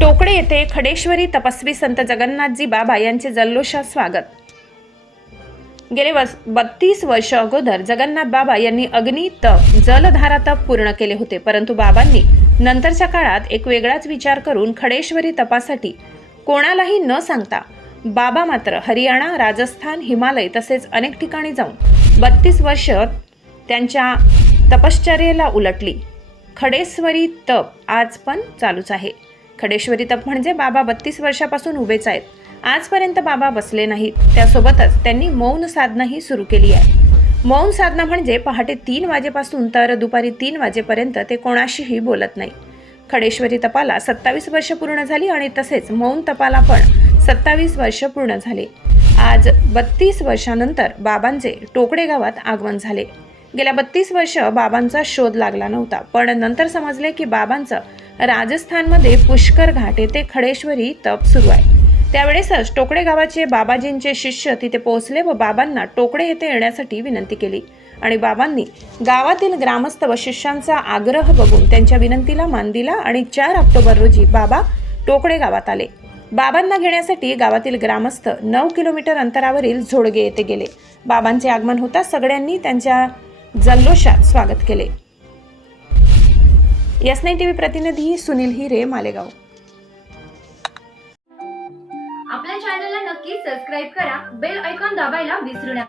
टोकडे येथे खडेश्वरी तपस्वी संत जगन्नाथजी बाबा यांचे जल्लोषात स्वागत गेले वस बत्तीस वर्ष अगोदर जगन्नाथ बाबा यांनी अग्नी तप जलधारा तप पूर्ण केले होते परंतु बाबांनी नंतरच्या काळात एक वेगळाच विचार करून खडेश्वरी तपासाठी कोणालाही न सांगता बाबा मात्र हरियाणा राजस्थान हिमालय तसेच अनेक ठिकाणी जाऊन बत्तीस वर्ष त्यांच्या तपश्चर्येला उलटली खडेश्वरी तप आज पण चालूच आहे खडेश्वरी तप म्हणजे बाबा बत्तीस वर्षापासून उभेच आहेत आजपर्यंत बाबा बसले नाहीत त्यासोबतच त्यांनी मौन साधनाही सुरू केली आहे मौन साधना म्हणजे पहाटे तीन वाजेपासून तर दुपारी तीन वाजेपर्यंत ते कोणाशीही बोलत नाही खडेश्वरी तपाला सत्तावीस वर्ष पूर्ण झाली आणि तसेच मौन तपाला पण सत्तावीस वर्ष पूर्ण झाले आज बत्तीस वर्षानंतर बाबांचे टोकडे गावात आगमन झाले गेल्या बत्तीस वर्ष बाबांचा शोध लागला नव्हता पण नंतर समजले की बाबांचं राजस्थानमध्ये पुष्कर घाट येथे खडेश्वरी तप सुरू आहे त्यावेळेसच टोकडे गावाचे बाबाजींचे शिष्य तिथे पोहोचले व बाबांना टोकडे येथे येण्यासाठी विनंती केली आणि बाबांनी गावातील ग्रामस्थ व शिष्यांचा आग्रह बघून त्यांच्या विनंतीला मान दिला आणि चार ऑक्टोबर रोजी बाबा टोकडे गावात आले बाबांना घेण्यासाठी गावातील ग्रामस्थ नऊ किलोमीटर अंतरावरील झोडगे येथे गेले बाबांचे आगमन होता सगळ्यांनी त्यांच्या जल्लोषात स्वागत केले एस नाईन टीव्ही प्रतिनिधी सुनील हिरे मालेगाव आपल्या चॅनलला नक्की सबस्क्राईब करा बेल ऐकॉन दाबायला विसरू नका